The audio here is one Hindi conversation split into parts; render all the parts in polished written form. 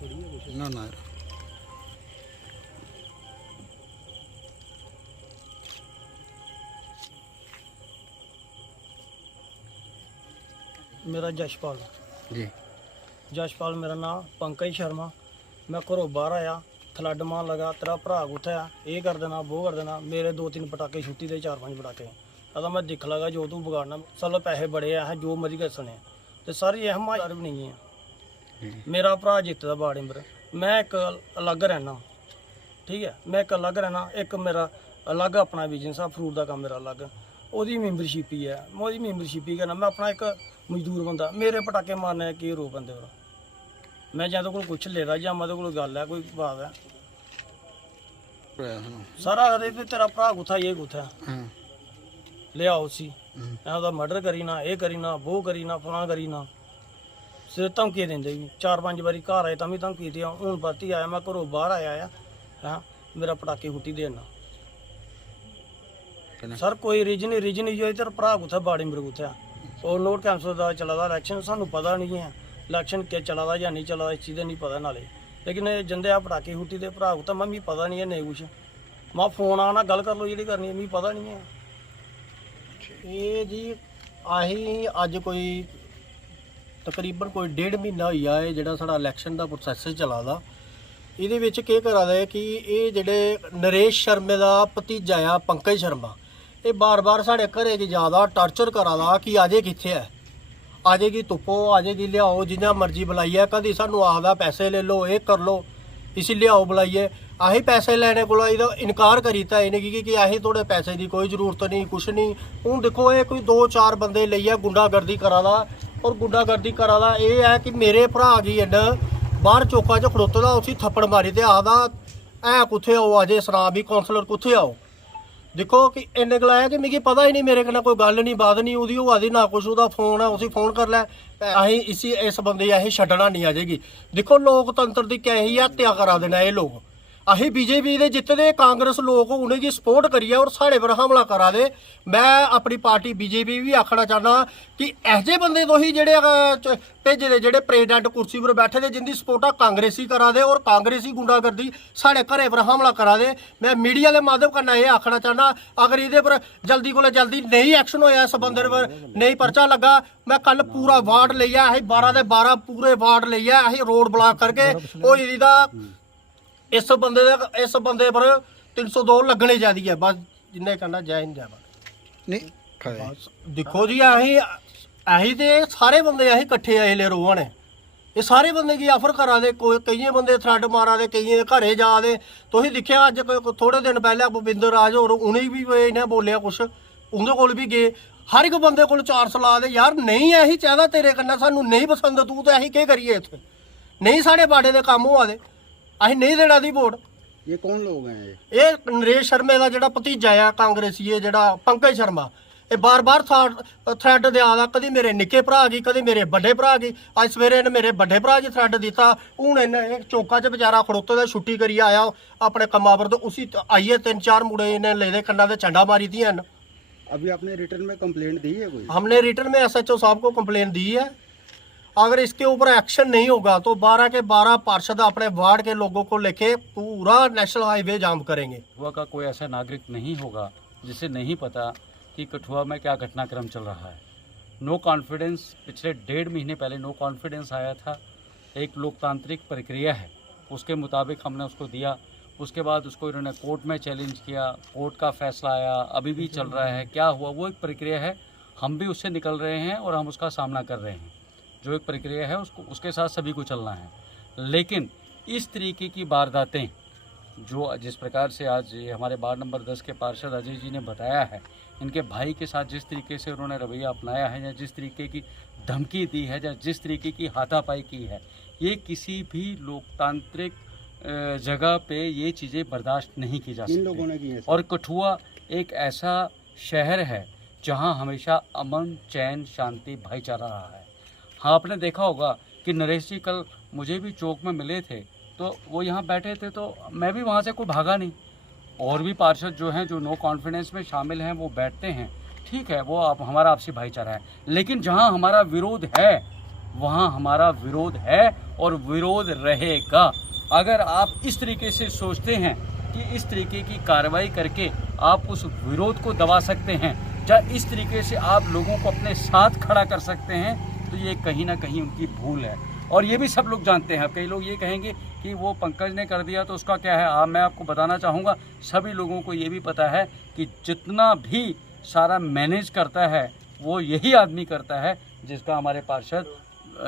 ना ना मेरा जशपाल जी जशपाल मेरा नाम पंकज शर्मा। मैं घरों बाहर आया, थलड मार लगा, तेरा भरा कुत्थै आ, ये कर देना वो कर देना। मेरे 2-3 पटाके छुट्टी दे, 4-5 पटाके। कहता मैं दिख लगा जो तू बिगाड़ना, चलो पैसे बड़े हैं जो मर्जी कर सने ते सारी यह हमारे भी नहीं है। मेरा भरा जितदा वार्ड मैंबर, मैं एक अलग रहना, ठीक है, मैं एक अलग रहना। एक मेरा अलग अपना बिजनेस है, फ्रूट का काम मेरा अलग, ओदी मैंबरशिप ही है, मैं ओदी मैंबरशिप ही करना। मैं अपना एक मजदूर बंदा, मेरे पटाके मारने की रो बंदे पर मैं जैसे को कुछ ले रहा या मेरे को गल है कोई बात है सारा आखदे तेरा भरा कुत्थै ये कुत्थै ले आओ उसी ओह्दा मर्डर करी ना, ये करी ना, वो करी ना, फलां करी ना। सिर धमकी देंदे भी 4-5 बारी घर आए तां भी धमकी दिया। हूँ परती आया, मैं घरों बाहर आया हाँ, मेरा पटाके फुट्टी देना सर कोई रीजन इयो तेरा भरा कुत्थै वार्ड मैंबर कुत्थै। और नोट कैंसल का चला दा इलैक्शन, सानू पता नहीं है इलैक्शन क्या चला दा या नहीं चला दा, इस चीज़ का नहीं पता नाले। लेकिन जंदे आ पटाके फुट्टी दे भरा कुत्थै, मैं मिगी पता नहीं है नहीं कुछ। मैं फोन आना गल कर लो जी करनी है, मिगी पता नहीं है। ये जी अहीं अज कोई तकरीबन कोई 1.5 महीना होई आ जेह्ड़ा साढ़ा इलैक्शन का प्रोसैस चला दा। इहदे विच केह् करा दे कि ये जेह्ड़े नरेश शर्मे दा भतीजा आ पंकज शर्मा, ये बार बार साढ़े घरे च ज़्यादा टार्चर करा दा कि अजे कित्थे है, अजे गी तुप्पो, अजे गी लियाओ, जिन्ना मर्जी बुलाइए। कदी सानू आखदा पैसे ले लो, ये कर लो, इसी लियाओ बुलाइए। अहीं पैसे लैने कोला एह्दा इनकार करी दित्ता इ'नें कि अहीं थोड़े पैसे की कोई जरूरत नहीं, कुछ नहीं। हूँ देखो ये कोई 2-4 बंदे लेइयै गुंडागर्दी करा दा, और गुंडागर्दी करा दा एह् है कि मेरे भरा गी इन्न बाहर चौका च खड़ोते दा उसी थप्पड़ मारी ते आखदा है कुत्थे आओ, अजे सना भी कौंसलर कुत्थे आओ। देखो कि इन्ने गलाया कि मिगी पता ही नहीं, मेरे कन्नै कोई गल नहीं बात नहीं, ओह्दी होआ दी ना कुछ, ओह्दा फोन है उसी फोन कर लै। अहीं इस बंदे गी अहीं छड्डना नहीं अजेगी। देखो लोकतंत्र दी कैही हत्या करा दे ने एह् लोग। अहीं बीजेपी दे जितने कांग्रेस लोग उनेंगी सपोर्ट करिए और साढ़े पर हमला करा दे। मैं अपनी पार्टी बीजेपी भी आखना चाहना कि ऐसे बंदे तो ही जेह्ड़े भेजे दे, जेह्ड़े प्रेजिडेंट कुर्सी पर बैठे दे, जिंदी सपोर्टा कांग्रेसी करा दे और कांग्रेसी गुंडागर्दी साढ़े घरें पर हमला करा दे। मैं मीडिया के माध्यम कन्नै एह् आखना चाहना अगर इहदे पर जल्दी कोला जल्दी नहीं एक्शन होया, इस बंदे पर नहीं पर्चा लगा, मैं कल पूरा वार्ड लेइयै अहीं 12 दे 12 पूरे वार्ड लेइयै अहीं रोड ब्लॉक करके ओह् एह्दा इस बंदे पर 302 लगने चाहिदी है। बस जिन्ने कहना जय हिंद जय भारत। नहीं दिक्खो जी अहीं ते सारे बंदे अहीं कट्ठे आए ले रोआ ने, ये सारे बंदे की ऑफर करा दे, कोई केइयें बंदे थ्रैड मारा दे, केइयें घरे जा दे। तुसीं दिक्खेआ अज्ज थोड़े दिन पहले भुपिंदर राज होर उ'नें भी इ'नें बोलेआ कुछ, उं'दे कोल भी गे। हर एक बंदे कोल 4 सलाह दे यार नहीं अहीं चाहिदा तेरे कन्नै, सानू नहीं पसंद तू ते अहीं केह् करिए इत्थे, नहीं साढ़े बाड़े दे कम्म होआ दे, अहीं नहीं देना दी वोट। ये कौन लोग हैं ये नरेश शर्मे का जेह्ड़ा भतीजा आ कांग्रेसी है जेह्ड़ा पंकज शर्मा, ये बार बार थ्रैड देआ दा, कदी मेरे निक्के भरा गी, कदी मेरे बड्डे भरा गी। अज सवेरे इन्हें मेरे बड्डे भरा गी थ्रैड दित्ता। हूँ इन्हें चौका च बेचारा खड़ोते दा छुट्टी करियै आया अपने कम्मा पर, तो उसी आइए 3-4 मुड़े इन्हें लेदे कन्ना ते चंडा मारी दियां न। अभी आपने रिटर्न में कंप्लेंट दी है कोई? हमने रिटर्न में SHO साहब को कंप्लेन दी है। अगर इसके ऊपर एक्शन नहीं होगा तो 12 के 12 पार्षद अपने वार्ड के लोगों को लेके पूरा नेशनल हाईवे जाम करेंगे। कठुआ का कोई ऐसा नागरिक नहीं होगा जिसे नहीं पता कि कठुआ में क्या घटनाक्रम चल रहा है। नो कॉन्फिडेंस पिछले 1.5 महीने पहले नो कॉन्फिडेंस आया था, एक लोकतांत्रिक प्रक्रिया है, उसके मुताबिक हमने उसको दिया। उसके बाद उसको इन्होंने कोर्ट में चैलेंज किया, कोर्ट का फैसला आया, अभी भी चल रहा है। क्या हुआ वो एक प्रक्रिया है, हम भी उससे निकल रहे हैं और हम उसका सामना कर रहे हैं। जो एक प्रक्रिया है उसको उसके साथ सभी को चलना है। लेकिन इस तरीके की वारदातें जो जिस प्रकार से आज ये हमारे वार्ड नंबर 10 के पार्षद अजय जी ने बताया है, इनके भाई के साथ जिस तरीके से उन्होंने रवैया अपनाया है या जिस तरीके की धमकी दी है या जिस तरीके की हाथापाई की है, ये किसी भी लोकतांत्रिक जगह पे ये चीज़ें बर्दाश्त नहीं की जा सकती। इन लोगों ने की है। और कठुआ एक ऐसा शहर है जहाँ हमेशा अमन, चैन, शांति, भाईचारा रहा है। हाँ, आपने देखा होगा कि नरेश जी कल मुझे भी चौक में मिले थे, तो वो यहाँ बैठे थे, तो मैं भी वहाँ से कोई भागा नहीं। और भी पार्षद जो हैं जो नो कॉन्फिडेंस में शामिल हैं वो बैठते हैं, ठीक है, वो आप हमारा आपसी भाईचारा है। लेकिन जहाँ हमारा विरोध है वहाँ हमारा विरोध है और विरोध रहेगा। अगर आप इस तरीके से सोचते हैं कि इस तरीके की कार्रवाई करके आप उस विरोध को दबा सकते हैं या इस तरीके से आप लोगों को अपने साथ खड़ा कर सकते हैं, तो ये कहीं ना कहीं उनकी भूल है। और ये भी सब लोग जानते हैं। कई लोग ये कहेंगे कि वो पंकज ने कर दिया तो उसका क्या है। मैं आपको बताना चाहूँगा, सभी लोगों को ये भी पता है कि जितना भी सारा मैनेज करता है वो यही आदमी करता है जिसका हमारे पार्षद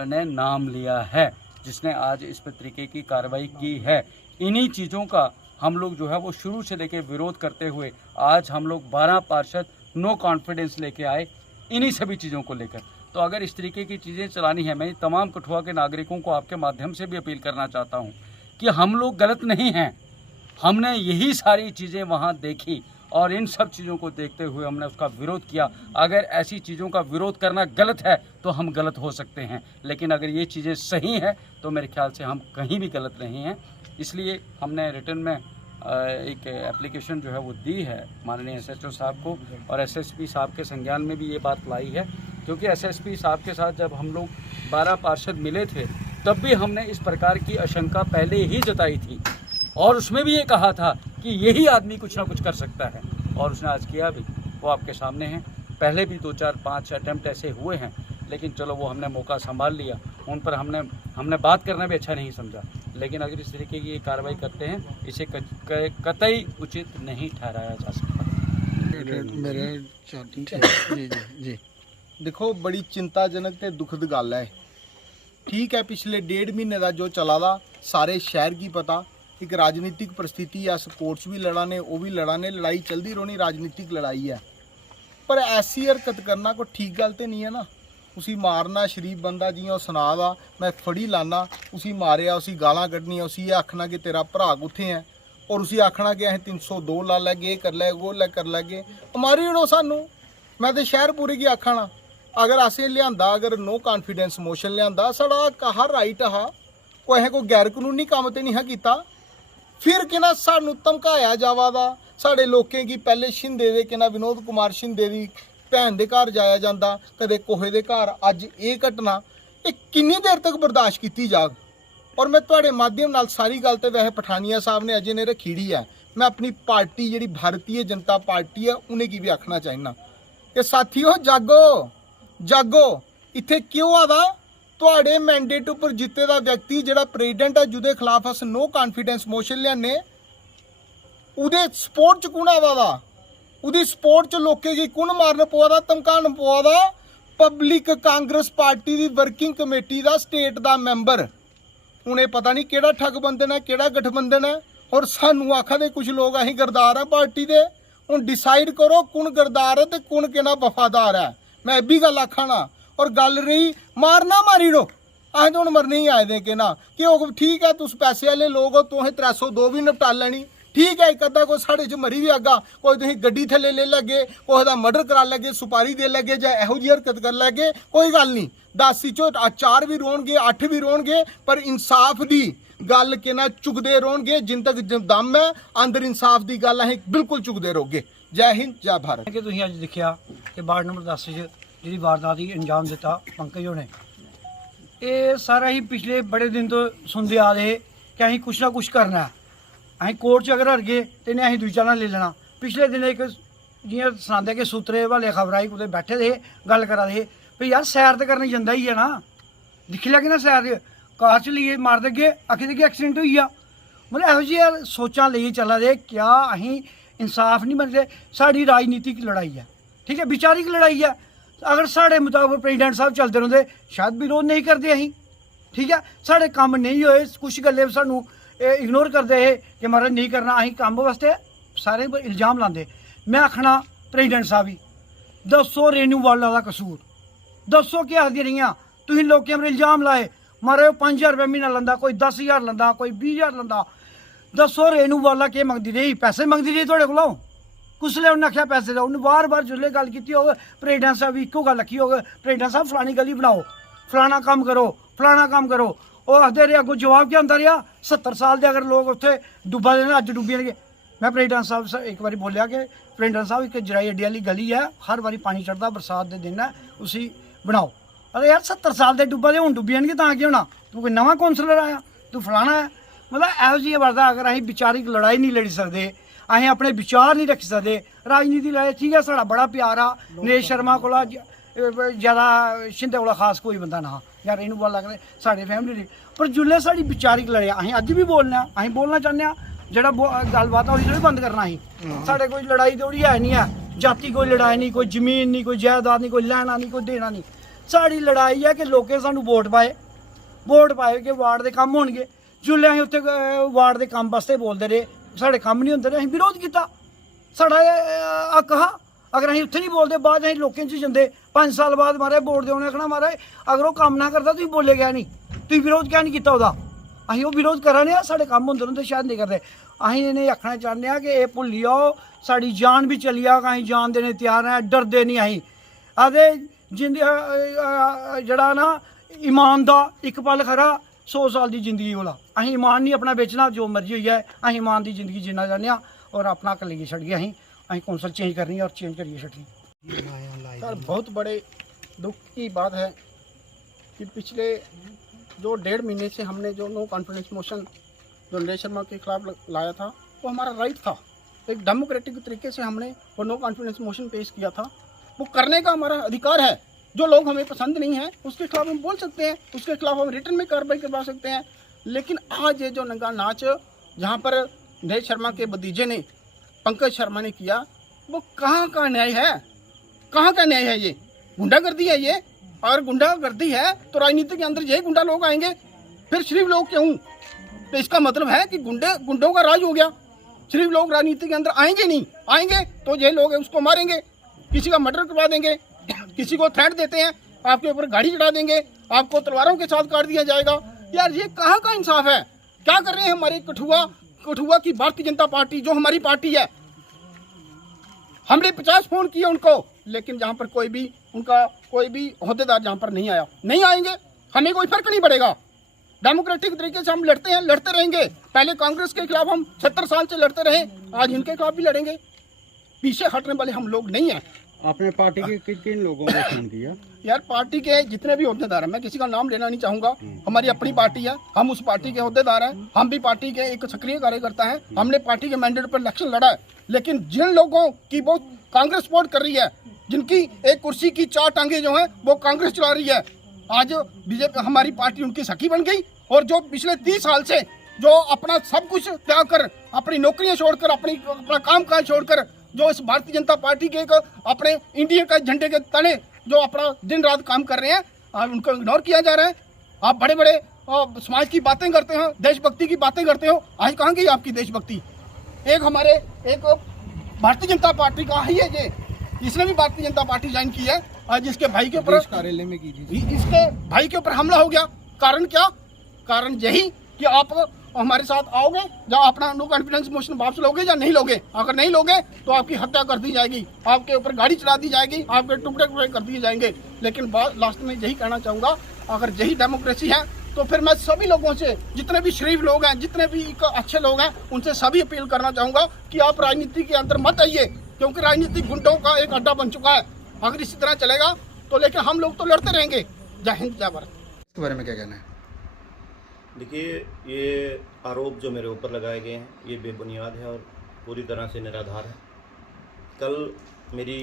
ने नाम लिया है, जिसने आज इस तरीके की कार्रवाई की है। इन्हीं चीज़ों का हम लोग जो है वो शुरू से लेके विरोध करते हुए आज हम लोग 12 पार्षद नो कॉन्फिडेंस लेके आए, इन्हीं सभी चीज़ों को लेकर। तो अगर इस तरीके की चीज़ें चलानी है, मैं तमाम कठुआ के नागरिकों को आपके माध्यम से भी अपील करना चाहता हूं कि हम लोग गलत नहीं हैं। हमने यही सारी चीज़ें वहां देखी और इन सब चीज़ों को देखते हुए हमने उसका विरोध किया। अगर ऐसी चीज़ों का विरोध करना गलत है तो हम गलत हो सकते हैं, लेकिन अगर ये चीज़ें सही हैं तो मेरे ख्याल से हम कहीं भी गलत नहीं हैं। इसलिए हमने रिटर्न में एक एप्लीकेशन जो है वो दी है माननीय SHO साहब को, और SSP साहब के संज्ञान में भी ये बात लाई है, क्योंकि SSP साहब के साथ जब हम लोग 12 पार्षद मिले थे तब भी हमने इस प्रकार की आशंका पहले ही जताई थी और उसमें भी ये कहा था कि यही आदमी कुछ ना कुछ कर सकता है, और उसने आज किया भी। वो आपके सामने हैं। पहले भी 2 4 5 अटैम्प्ट ऐसे हुए हैं, लेकिन चलो वो हमने मौका संभाल लिया। उन पर हमने बात करना भी अच्छा नहीं समझा, लेकिन अगर इस तरीके की कार्रवाई करते हैं इसे कतई उचित नहीं ठहराया जा सकता। मेरे जी देखो, बड़ी चिंताजनक ते दुखद गल है। ठीक है, पिछले 1.5 महीने का जो चला दा सारे शहर की पता, एक राजनीतिक परिस्थिति है, स्पोर्ट्स भी लड़ा ने, वो भी लड़ा ने, लड़ाई चलती रोनी, राजनीतिक लड़ाई है। पर ऐसी हरकत करना कोई ठीक गल तो नहीं है ना। उसी मारना, शरीफ बंदा जियां सुना दा मैं फड़ी लाना, उसी मारिया, उसी गालां कड्ढनियां, उसी ये आखना कि तेरा भरा कुत्थे है, और उसी आखना कि असें 302 ला लैगे, कर लै वो कर लैगे। मारी ओड़ो सानू। मैं तो शहर पूरे की आखा ना, अगर असें लियांदा, अगर नो कॉन्फिडेंस मोशन लियांदा, साड़ा कहा राइट हा, कोई गैर कानूनी काम तो नहीं हा कीता। फिर कि ना सानू धमकाया जावा दा, साढ़े लोकें की पहले शिंदे दे कि ना विनोद कुमार शिंदे दी भैन दे घर जाया जाता, कदे कोहे दे घर, अज ये घटना, ये किन्नी देर तक बर्दाश्त की जाग। और मैं तुहाडे माध्यम नाल सारी गल तो वैसे पठानिया साहब ने अजे ने रखीड़ी है, मैं अपनी पार्टी जी भारतीय जनता पार्टी है उन्हें की भी आखना चाहना कि साथियों जागो जागो। इत्थे क्यों आदा तुहाडे मैंडेट उपर जिते दा व्यक्ति जिहड़ा प्रेजिडेंट है, जिहदे खिलाफ अस नो कॉन्फिडेंस मोशन लियाने, उहदे सपोर्ट च कुण आवा दा, उहदी सपोर्ट च लोकें गी कुण मारन पवा दा, धमकान पवा दा। Public Congress party the working committee दा स्टेट दा मैंबर, उन्हें पता नहीं केड़ा ठग बंधन है, केड़ा गठबंधन है, और सानू आखा दे कुछ लोग असीं गरदार है पार्टी दे। हुण डिसाइड करो कुण गरदार है ते कुण केना वफादार है। मैं भी गल आखा ना, और गल रही मारना मारी रो, असें तो हुण मरने ही आए दे के ना कि वो ठीक है तुस पैसे वाले लोग हो, तुसें 302 भी निपटा लैनी, ठीक है। एक अद्धा कोई साढ़े च मरी भी आगा, कोई तुसीं गड्डी थल्ले ले लैगे, कोई दा मर्डर करा लैगे, सुपारी दे लैगे, जां इहो जी हरकत कर लैगे, कोई गल नहीं। 10 चो 4 भी रोणगे, 8 भी रोणगे, पर इंसाफ दी गल के ना चुकदे रोणगे। जिन तक दम है अंदर इंसाफ दी गल असीं बिल्कुल चुकदे रहोगे। जय हिंद, जय भारत। कि तुसीं अज देखिया कि वार्ड नंबर 10 च जिहड़ी वारदात दी अंजाम दिता पंकज होने, ये सारा ही पिछले बड़े दिन तो सुनते आ रहे कि असीं कुछ ना कुछ करना है, असीं कोर्ट च अगर हट गए तो इन्हें असीं दूजा ना ले लेना। पिछले दिन एक जियां सनांदे कि सूत्रे वाले खबर आई, कुतै बैठे दे गल करा दे भाई यार सैर तो करने जंदा ही है ना, दिक्खी लैगे ना सैर कार च लेइयै मार देगे, आखी देगे एक्सीडेंट होई गेआ। मतलब इहो जिहियां सोचां लेइयै चला दे। क्या असीं इंसाफ नहीं मनदे? साड़ी राजनीतिक लड़ाई है, ठीक है, विचारिक लड़ाई है। अगर साढ़े मुताबिक प्रेजिडेंट साहब चलते रौंदे शायद विरोध नहीं करते असीं, ठीक है। साढ़े कम्म नहीं होए, कुछ गल्लें सानू इग्नोर करते है कि महाराज नहीं करना, असीं कम्म वास्ते सारे इल्जाम लाते। मैं आखना प्रेजिडेंट साहब ही दसो रेनू वाला का कसूर, दसो क्या आखदी रहियां तुसीं लोकें पर इल्जाम लाए, महाराज 5000 रुपये महीना लंदा, कोई 10,000 लंदा, कोई 20,000 लंदा। दसो रेनू वाला केह् मंगदी रही, पैसे मंगदी रही थोड़े कोलों? कुसलै उन्हें आख्या पैसे दो? उन्हें बार बार जिसले गल की होग प्रेजिडेंट साहब इक्को गल आखी होग, प्रेजिडेंट साहब फलानी गली बनाओ, फलाना कम करो, फलाना कम करो। वो आखते रहे, अगों जवाब क्या आंदा रहा? 70 साल के अगर लोग उत्थे डुब्बा दे अज डुब्बी जाणगे। मैं प्रेजिडेंट साहब से एक बार बोलिया कि प्रेजिडेंट साहब एक जराई अड्डी वाली गली है, हर बारी पानी चढ़ता, बरसात के दिन है, उसी बनाओ। अरे यार 70 साल ਦੇ ਡੁੱਬਾ ਦੇ ਹੁਣ ਡੁੱਬੀਆਂਗੇ ਤਾਂ ਕੀ ਹੋਣਾ ਤੂੰ ਕੋਈ ਨਵਾਂ ਕਾਉਂਸਲਰ ਆਇਆ ਤੂੰ ਫਲਾਣਾ ਹੈ ਮਤਲਬ ਇਹੋ ਜਿਹੀ ਵਰਦਾ ਅਗਰ ਅਸੀਂ ਵਿਚਾਰਿਕ ਲੜਾਈ ਨਹੀਂ ਲੜ ਸਕਦੇ ਅਸੀਂ ਆਪਣੇ ਵਿਚਾਰ ਨਹੀਂ ਰੱਖ ਸਕਦੇ ਰਾਜਨੀਤੀ ਲੜਾਈ ਠੀਕ ਹੈ ਸਾਡਾ ਬੜਾ ਪਿਆਰ ਆ ਨਰੇਸ਼ ਸ਼ਰਮਾ ਕੋਲ ਜ਼ਿਆਦਾ ਸ਼ਿੰਦੇ ਕੋਲ ਖਾਸ ਕੋਈ ਬੰਦਾ ਨਾ ਯਾਰ ਇਹਨੂੰ ਬੋਲ ਲੱਗਦਾ ਸਾਡੇ ਫੈਮਿਲੀ ਦੀ ਪਰ ਜੁੱਲੇ ਸਾਡੀ ਵਿਚਾਰਿਕ ਲੜਿਆ ਅਸੀਂ ਅੱਜ ਵੀ ਬੋਲਣਾ ਅਸੀਂ ਬੋਲਣਾ ਚਾਹੁੰਦੇ ਆ ਜਿਹੜਾ ਗੱਲਬਾਤ ਹੋਈ ਜਿਹੜੀ ਬੰਦ ਕਰਨਾ ਸੀ ਸਾਡੇ ਕੋਈ ਲੜਾਈ ਥੋੜੀ ਹੈ ਨਹੀਂ ਹੈ ਜਾਤੀ ਕੋਈ ਲੜਾਈ ਨਹੀਂ ਕੋਈ ਜ਼ਮੀਨ ਨਹੀਂ ਕੋਈ ਜਾਇਦਾਦ ਨਹੀਂ ਕੋਈ ਲੈਣਾ ਨਹੀਂ ਕੋਈ ਦੇਣਾ ਨਹੀਂ ਸਾਡੀ ਲੜਾਈ ਹੈ ਕਿ ਲੋਕੇ ਸਾਨੂੰ ਵੋਟ ਪਾਏ ਕਿ ਵਾਰਡ ਦੇ ਕੰਮ ਹੋਣਗੇ ਜੁੱਲੇ ਅਸੀਂ ਉੱਥੇ ਵਾਰਡ ਦੇ ਕੰਮ ਵਾਸਤੇ ਬੋਲਦੇ ਰਹੇ ਸਾਡੇ ਕੰਮ ਨਹੀਂ ਹੁੰਦੇ ਰਹੇ ਅਸੀਂ ਵਿਰੋਧ ਕੀਤਾ ਸਾਡਾ ਕਹਾ ਅਗਰ ਅਸੀਂ ਉੱਥੇ ਨਹੀਂ ਬੋਲਦੇ ਬਾਅਦ ਅਸੀਂ ਲੋਕਾਂ 'ਚ ਜਾਂਦੇ 5 ਸਾਲ ਬਾਅਦ ਮਾਰੇ ਵੋਟ ਦੇਉਣੇ ਆਖਣਾ ਮਾਰੇ ਅਗਰ ਉਹ ਕੰਮ ਨਾ ਕਰਦਾ ਤੁਸੀਂ ਬੋਲੇ ਗਿਆ ਨਹੀਂ ਤੁਸੀਂ ਵਿਰੋਧ ਕਿਉਂ ਨਹੀਂ ਕੀਤਾ ਉਹਦਾ ਅਸੀਂ ਉਹ ਵਿਰੋਧ ਕਰਾਂਗੇ ਸਾਡੇ ਕੰਮ ਹੁੰਦੇ ਹੁੰਦੇ ਸ਼ਾਇਦ ਨਹੀਂ ਕਰਦੇ ਅਸੀਂ ਇਹਨੇ ਆਖਣਾ ਚਾਹੁੰਦੇ ਹਾਂ ਕਿ ਇਹ ਭੁੱਲੀ ਆਓ ਸਾਡੀ ਜਾਨ ਵੀ ਚਲੀ ਆ ਅਸੀਂ ਜਾਨ ਦੇਣੇ ਤਿਆਰ ਹਾਂ ਡਰਦੇ ਨਹੀਂ ਅਸੀਂ ਆਦੇ ਜਿੰਦ ਜਿਹੜਾ ਨਾ ਈਮਾਨ ਦਾ ਇੱਕ ਪਲ ਖਰਾ 100 ਸਾਲ ਦੀ ਜ਼ਿੰਦਗੀ ਵਾਲਾ ਅਸੀਂ ਈਮਾਨ ਨਹੀਂ ਆਪਣਾ ਵੇਚਣਾ ਜੋ ਮਰਜ਼ੀ ਹੋਈ ਹੈ ਅਸੀਂ ਈਮਾਨ ਦੀ ਜ਼ਿੰਦਗੀ ਜੀਣਾ ਚਾਹੁੰਦੇ ਹਾਂ ਔਰ ਆਪਣਾ ਕਲੀਏ ਛੱਡ ਗਏ ਅਸੀਂ कौंसल चेंज करनी है और चेंज करिए छठी सर बहुत बड़े दुख की बात है कि पिछले जो 1.5 महीने से हमने जो नो कॉन्फिडेंस मोशन जो नरेश शर्मा के खिलाफ लाया था वो हमारा राइट था। एक डेमोक्रेटिक तरीके से हमने वो नो कॉन्फिडेंस मोशन पेश किया था, वो करने का हमारा अधिकार है। जो लोग हमें पसंद नहीं है उसके खिलाफ हम बोल सकते हैं, उसके खिलाफ हम रिटर्न में कार्रवाई करवा सकते हैं। लेकिन आज ये जो नंगा नाच जहाँ पर नरेश शर्मा के भतीजे ने पंकज शर्मा ने किया वो कहाँ का न्याय है, कहाँ का न्याय है? ये गुंडागर्दी है ये। अगर गुंडागर्दी है तो राजनीति के अंदर यही गुंडा लोग आएंगे, फिर शरीफ लोग क्यों? तो इसका मतलब है कि गुंडों का राज हो गया, शरीफ लोग राजनीति के अंदर आएंगे नहीं। आएंगे तो ये लोग उसको मारेंगे, किसी का मर्डर करवा देंगे, किसी को थ्रेट देते हैं आपके ऊपर गाड़ी चढ़ा देंगे, आपको तलवारों के साथ काट दिया जाएगा। यार ये कहाँ का इंसाफ है? क्या कर रहे हैं हमारे कठुआ की भारतीय जनता पार्टी जो हमारी पार्टी है। हमने 50 फोन किए उनको, लेकिन जहाँ पर कोई भी उनका कोई भी ओहदेदार जहाँ पर नहीं आया, नहीं आएंगे, हमें कोई फर्क नहीं पड़ेगा। डेमोक्रेटिक तरीके से हम लड़ते हैं, लड़ते रहेंगे। पहले कांग्रेस के खिलाफ हम 70 साल से लड़ते रहे, आज इनके खिलाफ भी लड़ेंगे। पीछे हटने वाले हम लोग नहीं हैं। आपने पार्टी के किन लोगों को फोन किया? यार पार्टी के जितने भी ओहदेदार हैं, मैं किसी का नाम लेना नहीं चाहूँगा, हमारी अपनी पार्टी है, हम उस पार्टी के ओहदेदार हैं, हम भी पार्टी के एक सक्रिय कार्यकर्ता हैं, हमने पार्टी के मैंडेट पर इलेक्शन लड़ा है। लेकिन जिन लोगों की वो कांग्रेस सपोर्ट कर रही है, जिनकी एक कुर्सी की 4 टांगे जो हैं वो कांग्रेस चला रही है, आज बीजेपी हमारी पार्टी उनकी सखी बन गई। और जो पिछले 30 साल से जो अपना सब कुछ त्याग कर, अपनी नौकरियाँ छोड़कर, अपना काम काज छोड़कर जो इस भारतीय जनता पार्टी के एक अपने इंडिया के झंडे के तले जो अपना दिन रात काम कर रहे हैं, आज उनको इग्नोर किया जा रहा है। आप बड़े बड़े समाज की बातें करते हो, देशभक्ति की बातें करते हो, आज कहाँ गई आपकी देशभक्ति? एक हमारे एक भारतीय जनता पार्टी का ही है ये, इसने भी भारतीय जनता पार्टी ज्वाइन की है, आज इसके भाई के ऊपर कार्यालय में की थी, इसके भाई के ऊपर हमला हो गया। कारण क्या? कारण यही कि आप हमारे साथ आओगे, जहाँ अपना नो कॉन्फिडेंस मोशन वापस लोगे या नहीं लोगे। अगर नहीं लोगे तो आपकी हत्या कर दी जाएगी, आपके ऊपर गाड़ी चला दी जाएगी, आपके टुकड़े टुकड़े कर दिए जाएंगे। लेकिन लास्ट में यही कहना चाहूँगा, अगर यही डेमोक्रेसी है तो फिर मैं सभी लोगों से, जितने भी शरीफ लोग हैं, जितने भी अच्छे लोग हैं, उनसे सभी अपील करना चाहूँगा कि आप राजनीति के अंदर मत आइए, क्योंकि राजनीति गुंडों का एक अड्डा बन चुका है। अगर इसी तरह चलेगा तो लेकिन हम लोग तो लड़ते रहेंगे। जय हिंद जय भारत। इसके बारे में क्या कहना है? देखिए, ये आरोप जो मेरे ऊपर लगाए गए हैं ये बेबुनियाद है और पूरी तरह से निराधार है। कल मेरी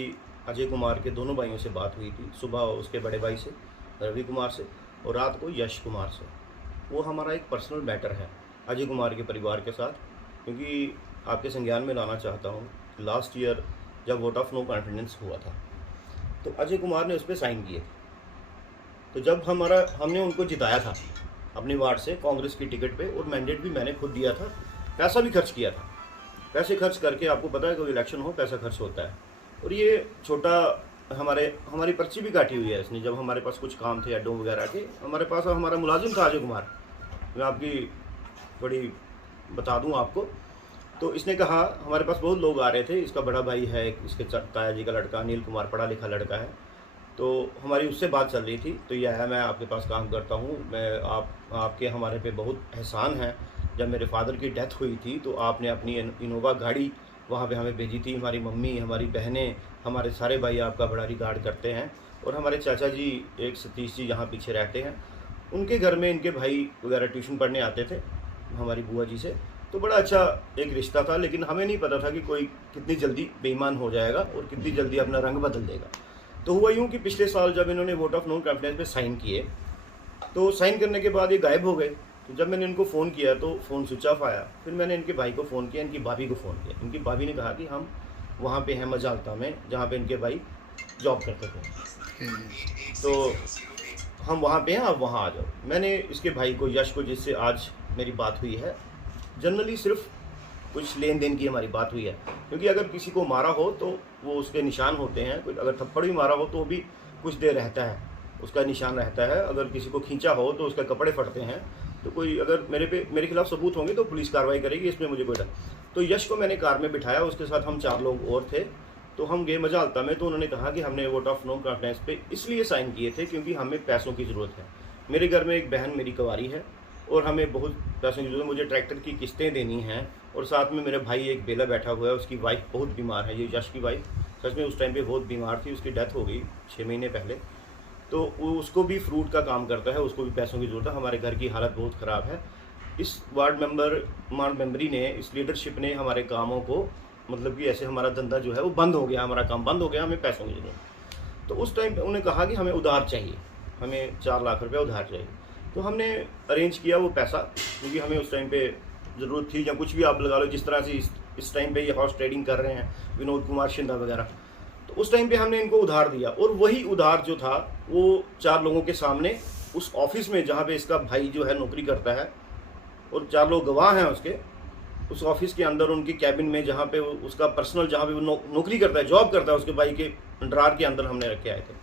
अजय कुमार के दोनों भाइयों से बात हुई थी, सुबह उसके बड़े भाई से रवि कुमार से और रात को यश कुमार से। वो हमारा एक पर्सनल मैटर है अजय कुमार के परिवार के साथ, क्योंकि आपके संज्ञान में लाना चाहता हूँ, लास्ट ईयर जब वोट ऑफ नो कॉन्फिडेंस हुआ था तो अजय कुमार ने उस पर साइन किए। तो जब हमने उनको जिताया था अपने वार्ड से कांग्रेस की टिकट पे, और मैंडेट भी मैंने खुद दिया था, पैसा भी खर्च किया था। पैसे खर्च करके, आपको पता है कोई इलेक्शन हो पैसा खर्च होता है। और ये छोटा हमारी पर्ची भी काटी हुई है इसने, जब हमारे पास कुछ काम थे अड्डों वगैरह के, हमारे पास हमारा मुलाजिम था अजय कुमार, मैं आपकी बड़ी बता दूं आपको। तो इसने कहा हमारे पास बहुत लोग आ रहे थे, इसका बड़ा भाई है, इसके ताया जी का लड़का अनिल कुमार पढ़ा लिखा लड़का है, तो हमारी उससे बात चल रही थी। तो यह है, मैं आपके पास काम करता हूँ, मैं आपके हमारे पे बहुत एहसान है। जब मेरे फादर की डेथ हुई थी तो आपने अपनी इनोवा गाड़ी वहाँ पे हमें भेजी थी। हमारी मम्मी, हमारी बहनें, हमारे सारे भाई आपका बड़ा रिगार्ड करते हैं। और हमारे चाचा जी एक सतीश जी यहाँ पीछे रहते हैं, उनके घर में इनके भाई वगैरह ट्यूशन पढ़ने आते थे हमारी बुआ जी से। तो बड़ा अच्छा एक रिश्ता था, लेकिन हमें नहीं पता था कि कोई कितनी जल्दी बेईमान हो जाएगा और कितनी जल्दी अपना रंग बदल देगा। तो हुआ यूँ कि पिछले साल जब इन्होंने वोट ऑफ नो कॉन्फिडेंस पे साइन किए, तो साइन करने के बाद ये गायब हो गए। तो जब मैंने इनको फ़ोन किया तो फ़ोन स्विच ऑफ आया। फिर मैंने इनके भाई को फ़ोन किया, इनकी भाभी को फ़ोन किया। इनकी भाभी ने कहा कि हम वहाँ पे हैं मजालता में, जहाँ पे इनके भाई जॉब करते थे, तो हम वहाँ पे हैं, आप वहाँ आ जाओ। मैंने इसके भाई को, यश को, जिससे आज मेरी बात हुई है, जनरली सिर्फ कुछ लेन देन की हमारी बात हुई है। क्योंकि अगर किसी को मारा हो तो वो उसके निशान होते हैं, कोई अगर थप्पड़ भी मारा हो तो भी कुछ देर रहता है, उसका निशान रहता है। अगर किसी को खींचा हो तो उसके कपड़े फटते हैं। तो कोई अगर मेरे खिलाफ सबूत होंगे तो पुलिस कार्रवाई करेगी, इसमें मुझे कोई डर। तो यश को मैंने कार में बिठाया, उसके साथ हम 4 लोग और थे। तो हम गए मजालता में। तो उन्होंने कहा कि हमने वोट ऑफ नो कॉन्फिडेंस पे इसलिए साइन किए थे क्योंकि हमें पैसों की ज़रूरत है। मेरे घर में एक बहन मेरी कुंवारी है और हमें बहुत पैसों की ज़रूरत है। मुझे ट्रैक्टर की किस्तें देनी हैं और साथ में मेरे भाई एक बेला बैठा हुआ है, उसकी वाइफ बहुत बीमार है। ये यश की वाइफ सच में उस टाइम पे बहुत बीमार थी, उसकी डेथ हो गई 6 महीने पहले। तो वो उसको भी फ्रूट का काम करता है, उसको भी पैसों की ज़रूरत है। हमारे घर की हालत बहुत ख़राब है। इस वार्ड मेंबरी ने, इस लीडरशिप ने हमारे कामों को, मतलब कि ऐसे हमारा धंधा जो है वो बंद हो गया, हमारा काम बंद हो गया, हमें पैसों की ज़रूरत। तो उस टाइम पे उन्होंने कहा कि हमें उधार चाहिए, हमें 4 लाख रुपया उधार चाहिए। तो हमने अरेंज किया वो पैसा, क्योंकि हमें उस टाइम पे ज़रूरत थी, या कुछ भी आप लगा लो, जिस तरह से इस टाइम पे ये हॉर्स ट्रेडिंग कर रहे हैं विनोद कुमार शिंदा वगैरह। तो उस टाइम पे हमने इनको उधार दिया और वही उधार जो था वो 4 लोगों के सामने उस ऑफिस में जहाँ पे इसका भाई जो है नौकरी करता है और 4 लोग गवाह हैं उसके, उस ऑफिस के अंदर उनकी कैबिन में जहाँ पे उसका पर्सनल, जहाँ पे वो नौकरी करता है, जॉब करता है, उसके भाई के ड्रार के अंदर हमने रखे आए थे।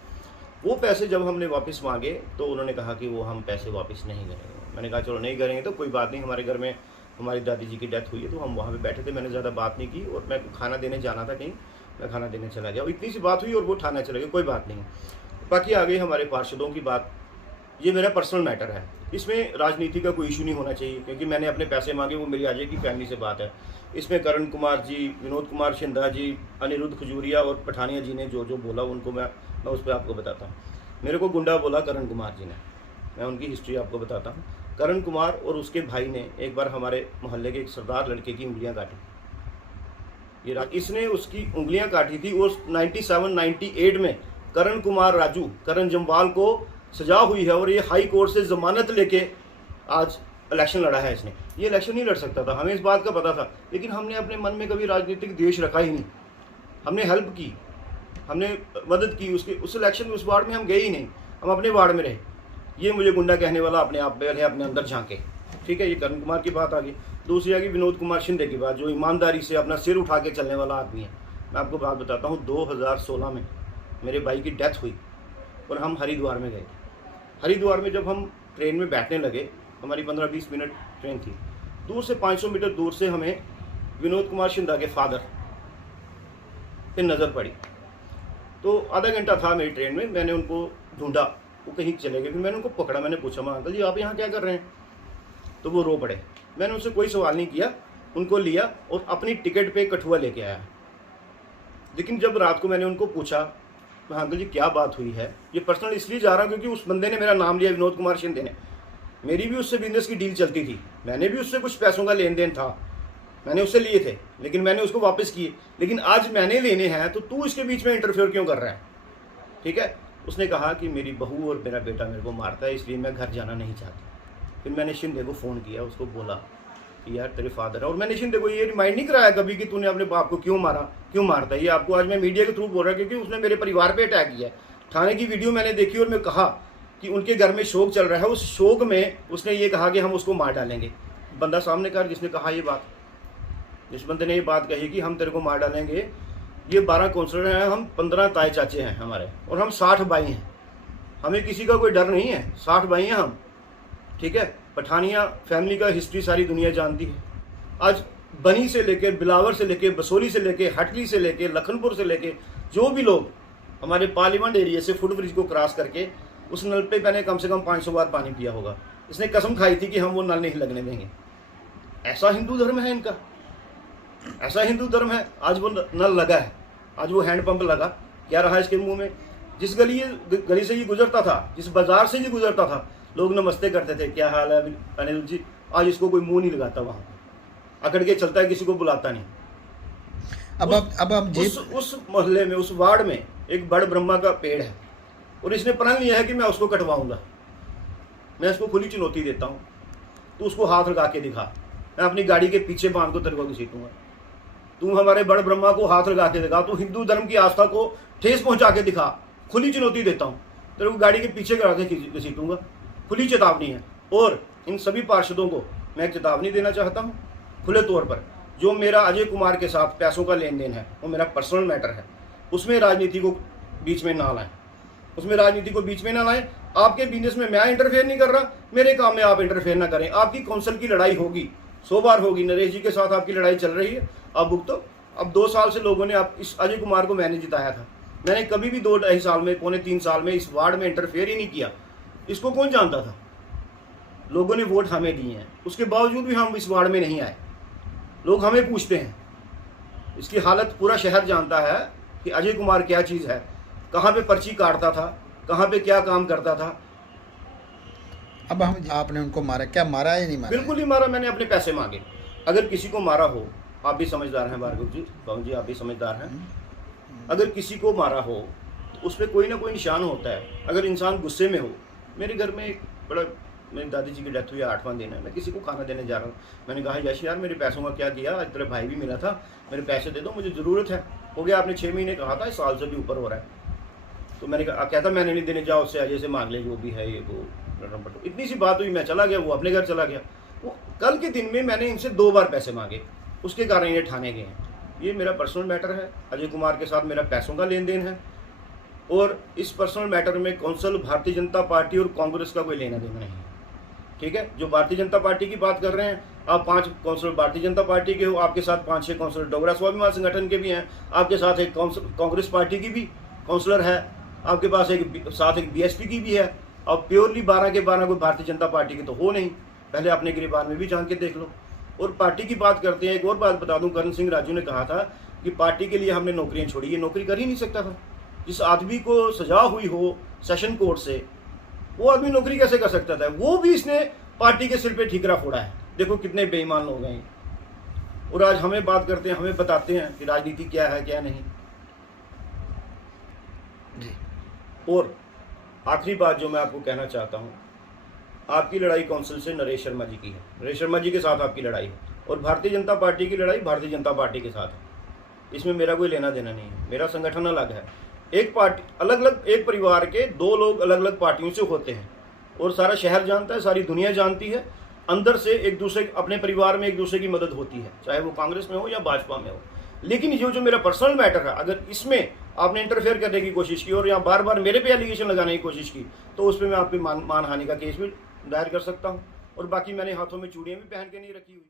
वो पैसे जब हमने वापस मांगे तो उन्होंने कहा कि वो हम पैसे वापस नहीं करेंगे। मैंने कहा चलो नहीं करेंगे तो कोई बात नहीं, हमारे घर में हमारी दादी जी की डेथ हुई है। तो हम वहाँ पे बैठे थे, मैंने ज़्यादा बात नहीं की और मैं खाना देने जाना था कहीं, मैं खाना देने चला गया। इतनी सी बात हुई और वो थाना चला गया, कोई बात नहीं। बाकी आ गई हमारे पार्षदों की बात। ये मेरा पर्सनल मैटर है, इसमें राजनीति का कोई इशू नहीं होना चाहिए, क्योंकि मैंने अपने पैसे मांगे, वो मेरी अजय की फैमिली से बात है। इसमें करण कुमार जी, विनोद कुमार शिंदा जी, अनिरुद्ध खजूरिया और पठानिया जी ने जो जो बोला उनको मैं उस पर आपको बताता हूँ। मेरे को गुंडा बोला करण कुमार जी ने, मैं उनकी हिस्ट्री आपको बताता हूँ। करण कुमार और उसके भाई ने एक बार हमारे मोहल्ले के एक सरदार लड़के की उंगलियां काटी। इसने उसकी उंगलियां काटी थी और 97-98 में करण कुमार राजू, करण जम्वाल को सजा हुई है और ये हाई कोर्ट से जमानत लेके आज इलेक्शन लड़ा है इसने। ये इलेक्शन नहीं लड़ सकता था, हमें इस बात का पता था, लेकिन हमने अपने मन में कभी राजनीतिक द्वेष रखा ही नहीं। हमने हेल्प की, हमने मदद की, उस इलेक्शन में उस वार्ड में हम गए ही नहीं, हम अपने वार्ड में रहे। ये मुझे गुंडा कहने वाला अपने आप पे है, अपने अंदर झांके, ठीक है। ये करण कुमार की बात आ गई। दूसरी आ गई विनोद कुमार शिंदे की बात, जो ईमानदारी से अपना सिर उठा के चलने वाला आदमी है। मैं आपको बात बताता हूँ, 2016 में मेरे भाई की डेथ हुई और हम हरिद्वार में गए थे। हरिद्वार में जब हम ट्रेन में बैठने लगे, हमारी 15-20 मिनट ट्रेन थी, दूर से 500 मीटर दूर से हमें विनोद कुमार शिंदा के फादर पे नज़र पड़ी। तो आधा घंटा था मेरी ट्रेन में, मैंने उनको ढूंढा, वो कहीं चले गए। फिर मैंने उनको पकड़ा, मैंने पूछा, मैं अंकल जी आप यहाँ क्या कर रहे हैं? तो वो रो पड़े। मैंने उनसे कोई सवाल नहीं किया, उनको लिया और अपनी टिकट पे कठुआ लेके आया। लेकिन जब रात को मैंने उनको पूछा, अंकल जी क्या बात हुई है, ये पर्सनल इसलिए जा रहा हूँ क्योंकि उस बंदे ने मेरा नाम लिया, विनोद कुमार शिंदे ने। मेरी भी उससे बिजनेस की डील चलती थी, मैंने भी उससे कुछ पैसों का लेन देन था, मैंने उससे लिए थे, लेकिन मैंने उसको वापस किए। लेकिन आज मैंने लेने हैं तो तू इसके बीच में इंटरफेयर क्यों कर रहा है? ठीक है। उसने कहा कि मेरी बहू और मेरा बेटा मेरे को मारता है, इसलिए मैं घर जाना नहीं चाहती। फिर मैंने शिंदे को फ़ोन किया, उसको बोला कि यार तेरे फादर है, और मैंने शिंदे को ये रिमाइंड नहीं कराया कभी कि तूने अपने बाप को क्यों मारा, क्यों मारता है। ये आपको आज मैं मीडिया के थ्रू बोल रहा हूँ, क्योंकि उसने मेरे परिवार पे अटैक किया है। थाने की वीडियो मैंने देखी और मैं कहा कि उनके घर में शोक चल रहा है, उस शोक में उसने ये कहा कि हम उसको मार डालेंगे। बंदा सामने कर जिसने कहा ये बात, जिस बंदे ने ये बात कही कि हम तेरे को मार डालेंगे, ये 12 काउंसलर हैं, हम 15 ताए चाचे हैं हमारे, और हम 60 भाई हैं। हमें किसी का कोई डर नहीं है, 60 भाई हैं हम, ठीक है। पठानिया फैमिली का हिस्ट्री सारी दुनिया जानती है। आज बनी से लेकर, बिलावर से लेकर, बसोली से लेकर, हटली से लेकर, लखनपुर से लेकर, जो भी लोग हमारे पार्लियामेंट एरिया से फुटब्रिज को क्रॉस करके उस नल पे मैंने कम से कम 500 बार पानी पिया होगा। इसने कसम खाई थी कि हम वो नल नहीं लगने देंगे। ऐसा हिंदू धर्म है इनका, ऐसा हिंदू धर्म है? आज वो नल लगा है, आज वो हैंडपंप लगा, क्या रहा इसके मुंह में? जिस गली से ये गुजरता था, जिस बाजार से ये गुजरता था, लोग नमस्ते करते थे, क्या हाल है अनिल जी। आज इसको कोई मुंह नहीं लगाता, वहां अकड़ के चलता है, किसी को बुलाता नहीं। उस मोहल्ले में, उस वार्ड में एक बड़ ब्रह्मा का पेड़ है और इसने प्रण लिया है कि मैं उसको कटवाऊंगा। मैं इसको खुली चुनौती देता हूँ, तो उसको हाथ लगा के दिखा, मैं अपनी गाड़ी के पीछे बांध को तेरे को घसीटूंगा। तू हमारे बड़ ब्रह्मा को हाथ लगा के दिखा, तू हिंदू धर्म की आस्था को ठेस पहुंचा के दिखा, खुली चुनौती देता हूँ, तेरे को गाड़ी के पीछे करा के घसीटूंगा। खुली चेतावनी है। और इन सभी पार्षदों को मैं एक चेतावनी देना चाहता हूँ खुले तौर पर, जो मेरा अजय कुमार के साथ पैसों का लेन देन है, वो मेरा पर्सनल मैटर है, उसमें राजनीति को बीच में ना लाएं, उसमें राजनीति को बीच में ना लाएं। आपके बिजनेस में मैं इंटरफेयर नहीं कर रहा, मेरे काम में आप इंटरफेयर ना करें। आपकी काउंसिल की लड़ाई होगी, 100 बार होगी, नरेश जी के साथ आपकी लड़ाई चल रही है, आप भुगतो। अब 2 साल से लोगों ने आप इस अजय कुमार को मैंने जिताया था, मैंने कभी भी 2-2.5 साल में, 2.25-3 साल में इस वार्ड में इंटरफेयर ही नहीं किया। इसको कौन जानता था? लोगों ने वोट हमें दिए हैं, उसके बावजूद भी हम इस वार्ड में नहीं आए। लोग हमें पूछते हैं, इसकी हालत पूरा शहर जानता है कि अजय कुमार क्या चीज़ है, कहाँ पे पर्ची काटता था, कहाँ पे क्या काम करता था। अब आपने उनको मारा, क्या मारा या नहीं मारा? बिल्कुल ही मारा, मैंने अपने पैसे मांगे। अगर किसी को मारा हो, आप भी समझदार हैं भार्गव जी, बाबू जी आप भी समझदार हैं, अगर किसी को मारा हो तो उस पर कोई ना कोई निशान होता है। अगर इंसान गुस्से में हो, मेरे घर में एक बड़ा, मेरी दादी जी की डेथ हुई 8वां दिन है, मैं किसी को खाना देने जा रहा हूँ, मैंने कहा यश यार मेरे पैसों का क्या किया, आज तेरा भाई भी मिला था, मेरे पैसे दे दो, मुझे ज़रूरत है। हो गया, आपने 6 महीने कहा था, इस साल से भी ऊपर हो रहा है। तो मैंने कहा, कहता मैंने नहीं देने, जाओ उससे अजय से मांग ले, जो भी है ये वो। इतनी सी बात हुई, मैं चला गया, वो अपने घर चला गया। वो कल के दिन में मैंने इनसे 2 बार पैसे मांगे, उसके कारण ये ठाने गए हैं। ये मेरा पर्सनल मैटर है, अजय कुमार के साथ मेरा पैसों का लेन देन है, और इस पर्सनल मैटर में कौंसिल भारतीय जनता पार्टी और कांग्रेस का कोई लेना देना नहीं है। ठीक है, जो भारतीय जनता पार्टी की बात कर रहे हैं, आप 5 काउंसिलर भारतीय जनता पार्टी के हो, आपके साथ 5-6 काउंसिलर डोगरा स्वाभिमान संगठन के भी हैं, आपके साथ एक कांग्रेस पार्टी की भी काउंसिलर है, आपके पास एक बीएसपी की भी है। अब प्योरली 12 के 12 कोई भारतीय जनता पार्टी के तो हो नहीं, पहले अपने गिरबान में भी जान के देख लो। और पार्टी की बात करते हैं, एक और बात बता दूं, करण सिंह राजू ने कहा था कि पार्टी के लिए हमने नौकरियां छोड़ी, ये नौकरी कर ही नहीं सकता था। जिस आदमी को सजा हुई हो सेशन कोर्ट से, वो आदमी नौकरी कैसे कर सकता था? वो भी इसने पार्टी के सिर पे ठीकरा फोड़ा है। देखो कितने बेईमान लोग हैं। और आज हमें बात करते हैं, हमें बताते हैं कि राजनीति क्या है क्या नहीं जी। और आखिरी बात जो मैं आपको कहना चाहता हूँ, आपकी लड़ाई काउंसिल से नरेश शर्मा जी की है, नरेश शर्मा जी के साथ आपकी लड़ाई है, और भारतीय जनता पार्टी की लड़ाई भारतीय जनता पार्टी के साथ है। इसमें मेरा कोई लेना देना नहीं है, मेरा संगठन अलग है। एक पार्टी अलग अलग, एक परिवार के 2 लोग अलग अलग पार्टियों से होते हैं, और सारा शहर जानता है, सारी दुनिया जानती है। अंदर से एक दूसरे, अपने परिवार में एक दूसरे की मदद होती है, चाहे वो कांग्रेस में हो या भाजपा में हो। लेकिन ये जो मेरा पर्सनल मैटर है, अगर इसमें आपने इंटरफेयर करने की कोशिश की और यहाँ बार बार मेरे पे एलिगेशन लगाने की कोशिश की, तो उस पर मैं आपकी मानहानि का केस भी दायर कर सकता हूँ। और बाकी मैंने हाथों में चूड़ियाँ भी पहन के नहीं रखी हुई।